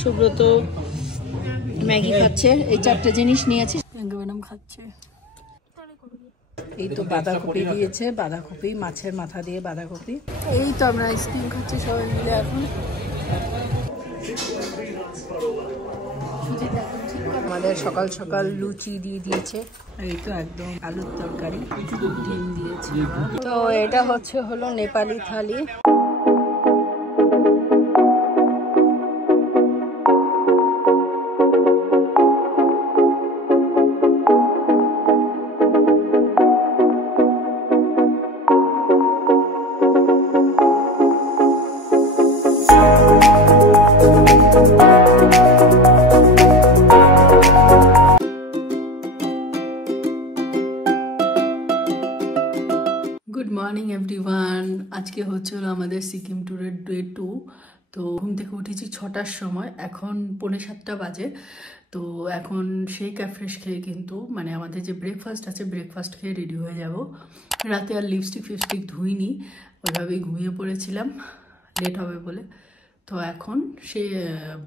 Subrata Maggi খাচ্ছে, এই চারটে জিনিস নিয়েছি। ম্যাডাম খাচ্ছে। এই তো বাঁধাকপি দিয়েছে, বাঁধাকপি মাছের মাথা দিয়ে বাঁধাকপি। এই তো আমরা আইসক্রিম খাচ্ছি সবাই মিলে এখন। আমাদের সকাল সকাল লুচি দিয়ে দিয়েছে, এই তো একদম আলুর তরকারি, ডিম দিয়েছে। তো এটা হলো Nepali thali. Good morning everyone. আজকে হচ্ছিল আমাদের সিকিম ট্যুরের ডে 2। তো ঘুম থেকে উঠেছি 6টার সময়, এখন 6:45 বাজে। তো এখন শেক আর ফ্রেশ খেয়ে কিন্তু মানে আমাদের যে ব্রেকফাস্ট আছে, ব্রেকফাস্ট খেয়ে রেডি হয়ে যাব। রাতে আর লিপস্টিক ফিপস্টিক ধুইনি, ওইভাবেই ঘুমিয়ে পড়েছিলাম লেট হবে বলে। তো এখন সে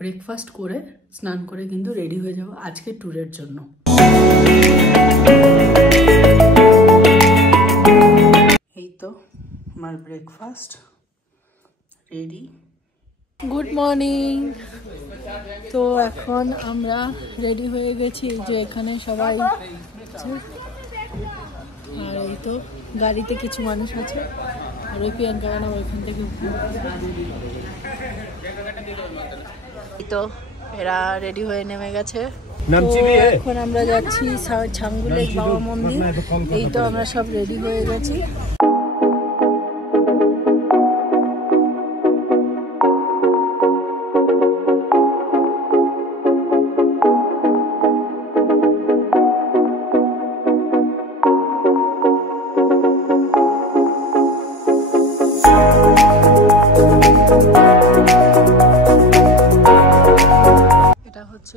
ব্রেকফাস্ট করে স্নান করে কিন্তু রেডি হয়ে যাব আজকে ট্যুরের জন্য। এই তো আমার ব্রেকফাস্ট রেডি। Good morning. তো এখন আমরা রেডি হয়ে গেছি, যে এখানে সবাই আছে। আর এই তো গাড়িতে কিছু মানুষ আছে, আর ওই প্রিয়াঙ্কা ম্যাডাম ওইখান থেকে। এই তো এরা রেডি হয়ে নেমে গেছে। এখন আমরা যাচ্ছি ছাঙ্গুলের বাবা মন্দির। এই তো আমরা সব রেডি হয়ে গেছি।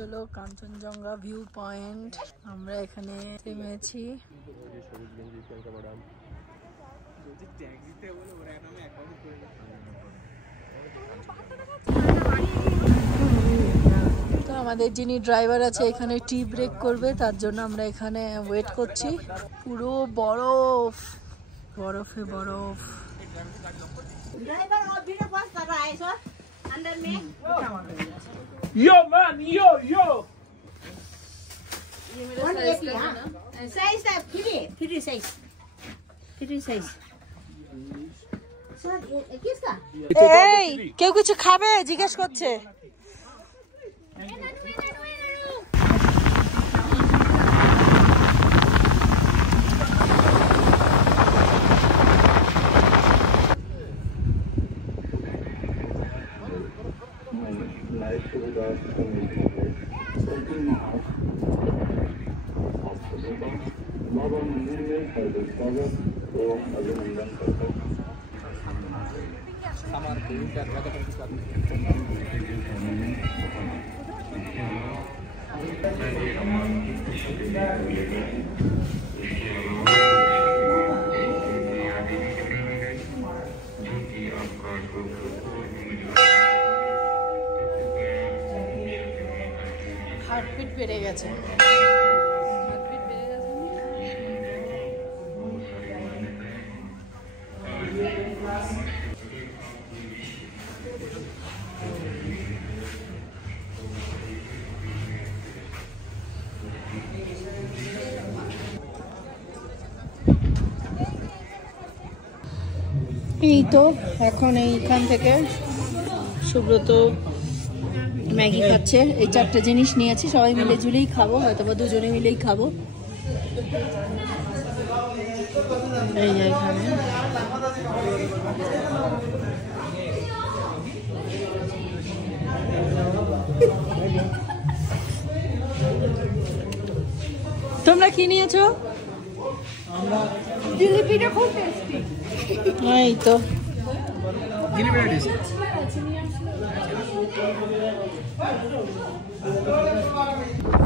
হলো কাঞ্চনজঙ্ঘা ভিউ পয়েন্ট, আমরা এখানে থেমেছি। তো আমাদের যিনি ড্রাইভার আছে এখানে টি ব্রেক করবে, তার জন্য আমরা এখানে ওয়েট করছি। পুরো বরফ, বরফে বরফ। Yo man, yo. ये मेरा साइज का है ना, साइज है फ्री साइज सर किसका? এই কেউ কিছু খাবে জিজ্ঞেস করছে। बाबा मंदिर में हार्दिक स्वागत एवं अभिनंदन करता हूँ। হার্টবিট বেড়ে গেছে। এই তো এখন এইখান থেকে সুব্রত ম্যাগি খাচ্ছে, এই চারটে জিনিস নিয়েছি, সবাই মিলে ঝুলেই খাবো, হয়তো বা দুজনে মিলেই খাবো। এই যে এখানে তোমরা কি নিয়েছো? জিলিপিটা খুব টেস্টি। এই তো জিলিপিটা টেস্টি।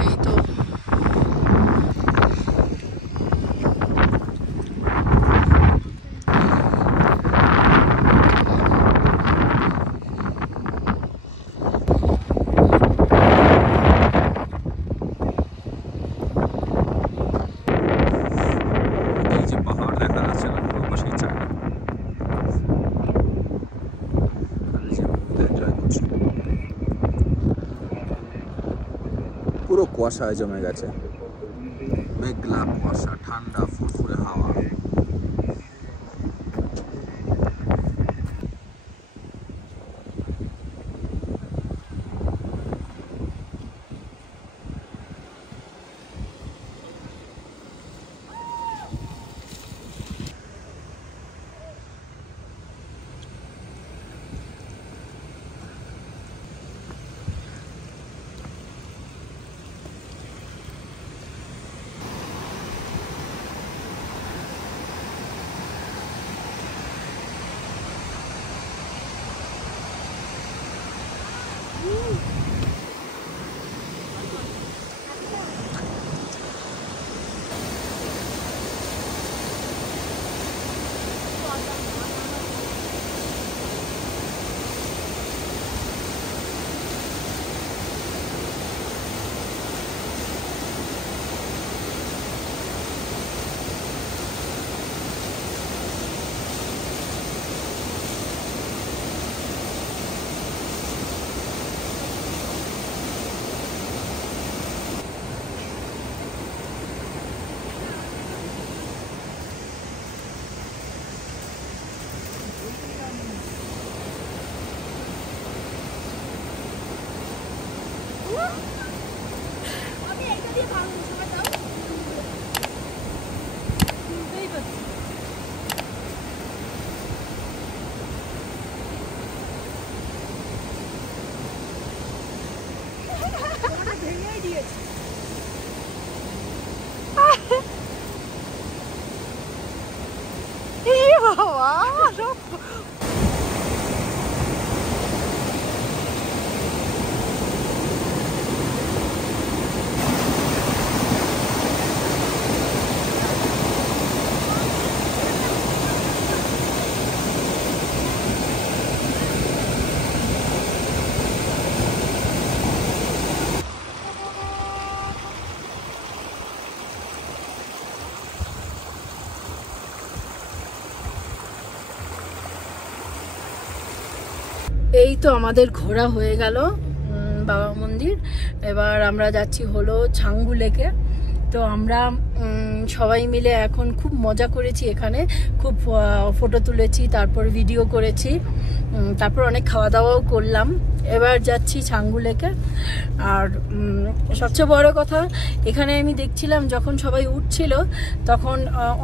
এই তো পুরো কুয়াশায় জমে গেছে, মেঘলা কুয়াশা, ঠান্ডা ফুরফুরে হাওয়া। এই তো আমাদের ঘোরা হয়ে গেল বাবা মন্দির। এবার আমরা যাচ্ছি হলো ছাঙ্গু লেকে। তো আমরা সবাই মিলে এখন খুব মজা করেছি, এখানে খুব ফটো তুলেছি, তারপর ভিডিও করেছি, তারপর অনেক খাওয়া দাওয়াও করলাম। এবার যাচ্ছি ছাঙ্গু লেকে। আর সবচেয়ে বড় কথা, এখানে আমি দেখছিলাম যখন সবাই উঠছিল তখন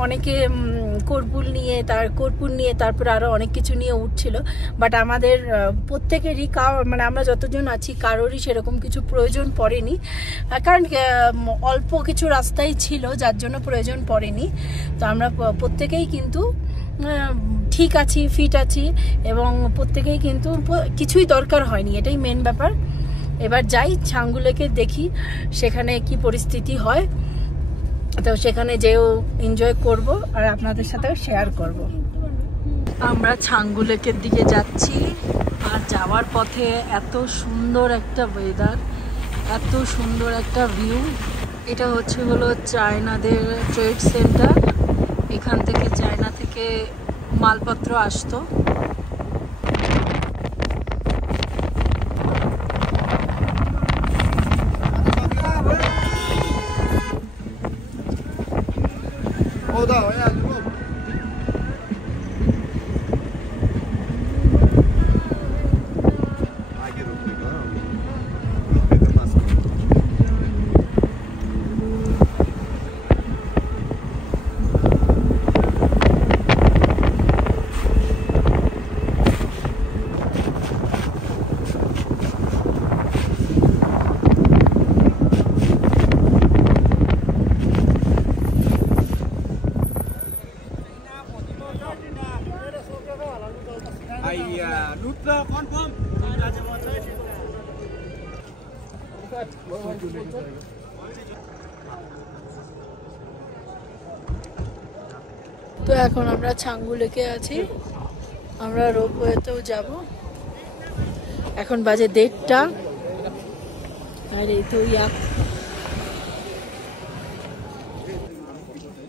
অনেকে কর্পূর নিয়ে তারপর আরও অনেক কিছু নিয়ে উঠছিল। বাট আমাদের প্রত্যেকেরই মানে আমরা যতজন আছি কারোরই সেরকম কিছু প্রয়োজন পড়েনি, কারণ অল্প কিছু রাস্তাই ছিল যার জন্য প্রয়োজন পড়েনি। তো আমরা প্রত্যেকেই কিন্তু ঠিক আছি, ফিট আছি, এবং প্রত্যেকেই কিন্তু কিছুই দরকার হয়নি, এটাই মেন ব্যাপার। এবার যাই ছাঙ্গু লেকে, দেখি সেখানে কি পরিস্থিতি হয়। তো সেখানে যেও এনজয় করব আর আপনাদের সাথেও শেয়ার করব। আমরা ছাঙ্গু লেকের দিকে যাচ্ছি, আর যাওয়ার পথে এত সুন্দর একটা ওয়েদার, এত সুন্দর একটা ভিউ। এটা হলো চায়নাদের ট্রেড সেন্টার। এখান থেকে চায়না থেকে মালপত্র আসতো। তো এখন আমরা ছাঙ্গু লেকে আছি, আমরা রোপওয়েতেও যাব। এখন বাজে 1:30, আর এই তো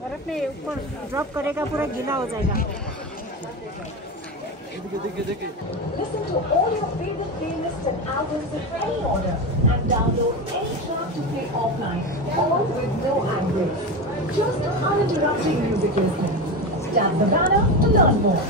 बर्फ में ऊपर ड्रॉप करेगा, पूरा गीला हो जाएगा। Listen to all your favorite playlists and albums in any order and download any track to play offline, all with no ad breaks. Just uninterrupted music listening. Tap the banner to learn more.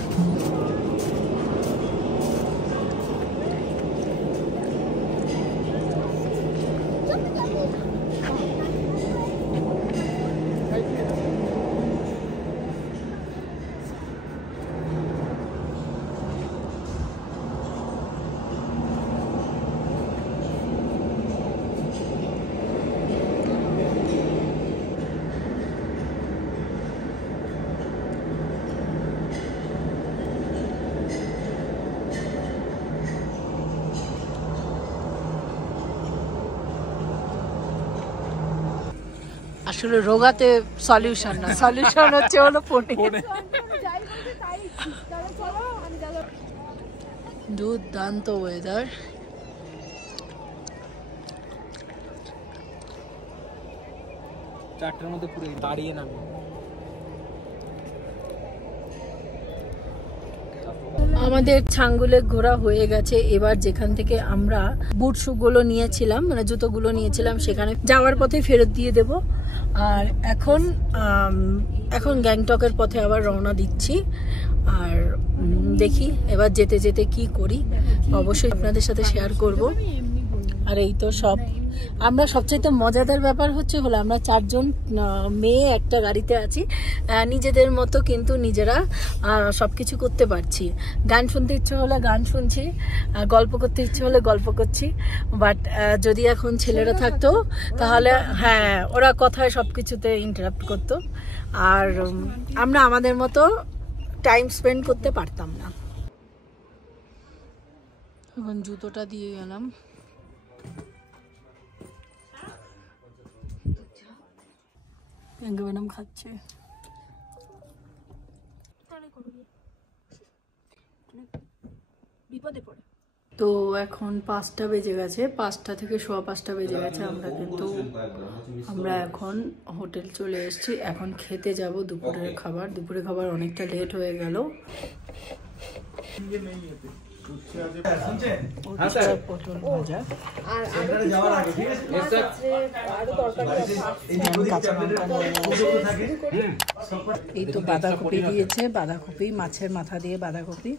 আসলে রোগাতে solution না, solution হচ্ছে হলো ফোনে। দুর্দান্ত weather. চারটার মধ্যে পুরো দাঁড়িয়ে নামে। আমাদের ছাঙ্গুলে ঘোরা হয়ে গেছে। এবার যেখান থেকে আমরা বুট শুগুলো নিয়েছিলাম, মানে জুতোগুলো নিয়েছিলাম, সেখানে যাওয়ার পথে ফেরত দিয়ে দেব। আর এখন গ্যাংটকের পথে আবার রওনা দিচ্ছি। আর দেখি এবার যেতে যেতে কি করি, অবশ্যই আপনাদের সাথে শেয়ার করব। আর এই তো সব, আমরা সবচাইতে মজাদার ব্যাপার হলো আমরা 4 জন মেয়ে একটা গাড়িতে আছি, নিজেদের মতো কিন্তু নিজেরা সবকিছু করতে পারছি। গান শুনতে ইচ্ছে হলে গান শুনছি, গল্প করতে ইচ্ছে হলে গল্প করছি। বাট যদি এখন ছেলেরা থাকতো তাহলে হ্যাঁ, ওরা কথায় সবকিছুতে ইন্টারাপ্ট করতো, আর আমরা আমাদের মতো টাইম স্পেন্ড করতে পারতাম না। এখন জুতোটা দিয়ে গেলাম। ম্যাডাম খাচ্ছে। তো এখন 5টা বেজে গেছে, 5টা থেকে 5:15 বেজে গেছে। আমরা এখন হোটেল চলে এসেছি। এখন খেতে যাব দুপুরের খাবার। দুপুরের খাবার অনেকটা লেট হয়ে গেল। পটল ভাজা, এই তো বাঁধাকপি দিয়েছে, বাঁধাকপি মাছের মাথা দিয়ে বাঁধাকপি,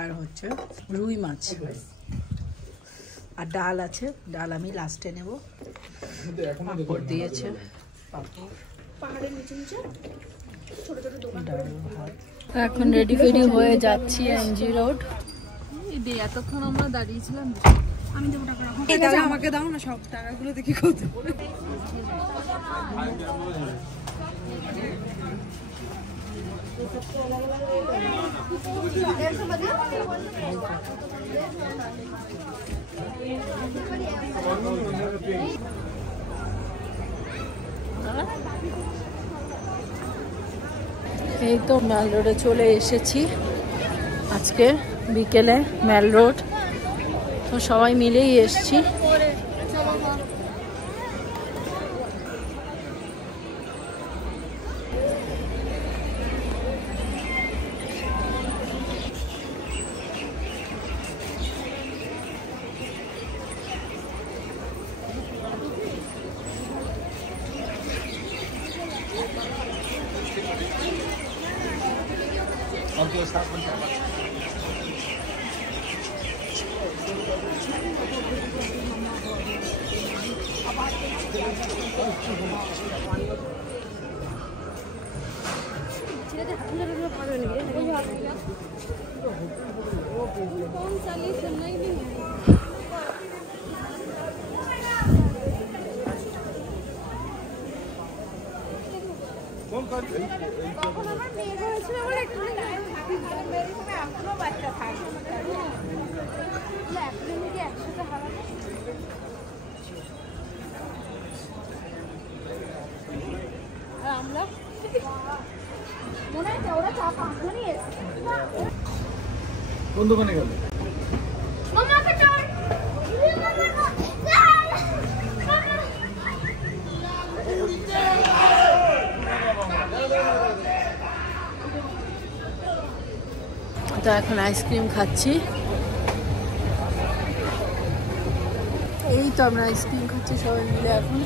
আর হচ্ছে রুই মাছ, আর ডাল আছে। ডাল আমি লাস্টে নেব। পাঁপড় দিয়েছে, এখন রেডি ফেডি হয়ে যাচ্ছি এমজি রোড। এতক্ষণ আমরা দাঁড়িয়েছিলাম। আমি দেবো টাকা, আমাকে দাও না, সব টাকাগুলো দেখি কত। এই তো ম্যাল রোডে চলে এসেছি আজকে বিকেলে। ম্যাল রোড তো সবাই মিলেই এসেছি। কোন দোকানে গেল? তো তো এখন আইসক্রিম খাচ্ছি। এই তো আমরা আইসক্রিম খাচ্ছি সবাই মিলে এখন।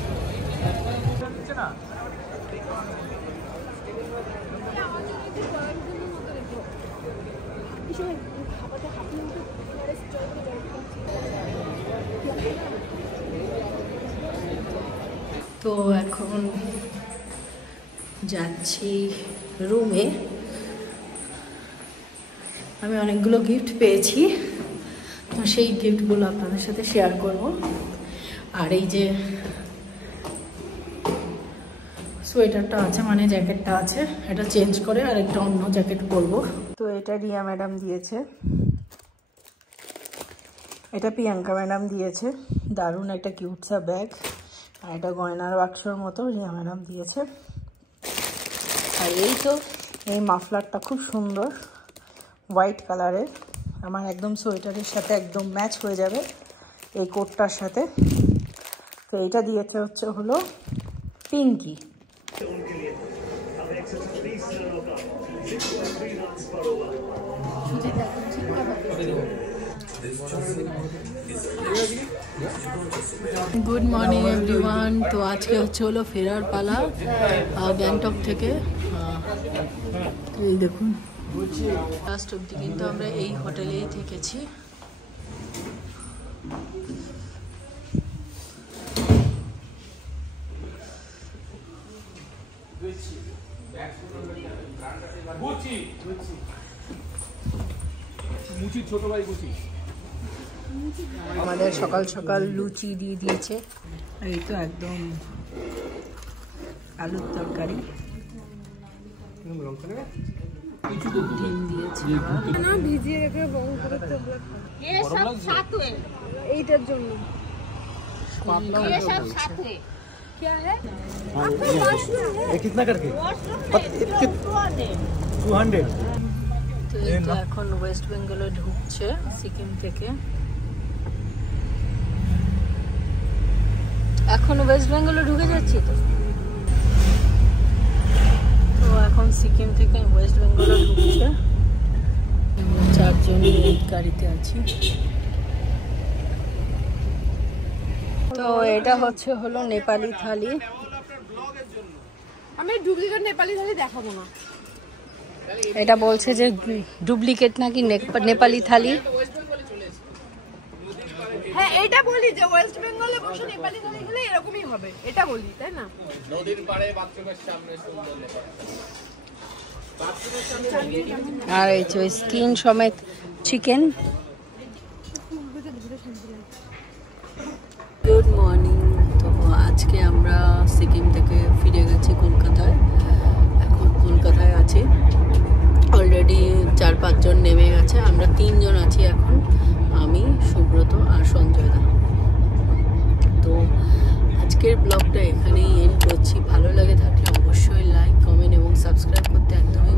তো এখন যাচ্ছি রুমে। আমি অনেকগুলো গিফট পেয়েছি, তো সেই গিফটগুলো আপনাদের সাথে শেয়ার করব। আর এই যে সোয়েটারটা আছে, মানে জ্যাকেটটা আছে, এটা চেঞ্জ করে আর একটা অন্য জ্যাকেট পরবো। তো এটা রিয়া ম্যাডাম দিয়েছে, এটা প্রিয়াঙ্কা ম্যাডাম দিয়েছে। দারুণ একটা কিউটসা ব্যাগ, আর এটা গয়নার বাক্সর মতো রিয়া ম্যাডাম দিয়েছে। আর এই তো এই মাফলারটা খুব সুন্দর, হোয়াইট কালারের, আমার একদম সোয়েটারের সাথে একদম ম্যাচ হয়ে যাবে এই কোটটার সাথে। তো এইটা দিয়েছে হলো পিঙ্কি। Good morning everyone. তো আজকে হলো ফেরার পালা গ্যাংটক থেকে। এই দেখুন লাস্ট অবধি কিন্তু আমরা এই হোটেলেই থেকেছি। আমাদের সকাল সকাল লুচি দিয়ে দিয়েছে, এই তো একদম আলুর তরকারি, ডিম দিয়েছে। ভিজিয়ে রেখে বং করে এইটার জন্য कितना करके 200। তো এই তো এখন ওয়েস্ট বেঙ্গলে ঢুকছে সিকিম থেকে। এখন ওয়েস্ট বেঙ্গলে ঢুকে যাচ্ছি তো। তো এখন সিকিম থেকে ওয়েস্ট বেঙ্গলে ঢুকছে। আমরা 4 জন এই গাড়িতে আছি। তো এটা হলো নেপালি থালি। আমি ডুপ্লিকেট নেপালি থালি দেখাবো না। এটা বলছে যে ডুপ্লিকেট নাকি নেপালি থালি। হ্যাঁ এটা বলি যে ওয়েস্ট বেঙ্গলে বসে নেপালি থালি খেলে এরকমই হবে, এটা বলি তাই না? নদীর পাড়ে বাথরুমের সামনে সুন্দর আর এই যে স্কিন সমেত চিকেন। Good morning. তো আজকে আমরা সিকিম থেকে ফিরে গেছি কলকাতায়। এখন কলকাতায় আছি, অলরেডি 4-5 জন নেমে গেছে। আমরা 3 জন আছি এখন, আমি, সুব্রত আর সঞ্জয় দা। তো আজকের ব্লগটা এখানেই এন্ড করছি। ভালো লাগে থাকলে অবশ্যই লাইক, কমেন্ট এবং সাবস্ক্রাইব করতে একদমই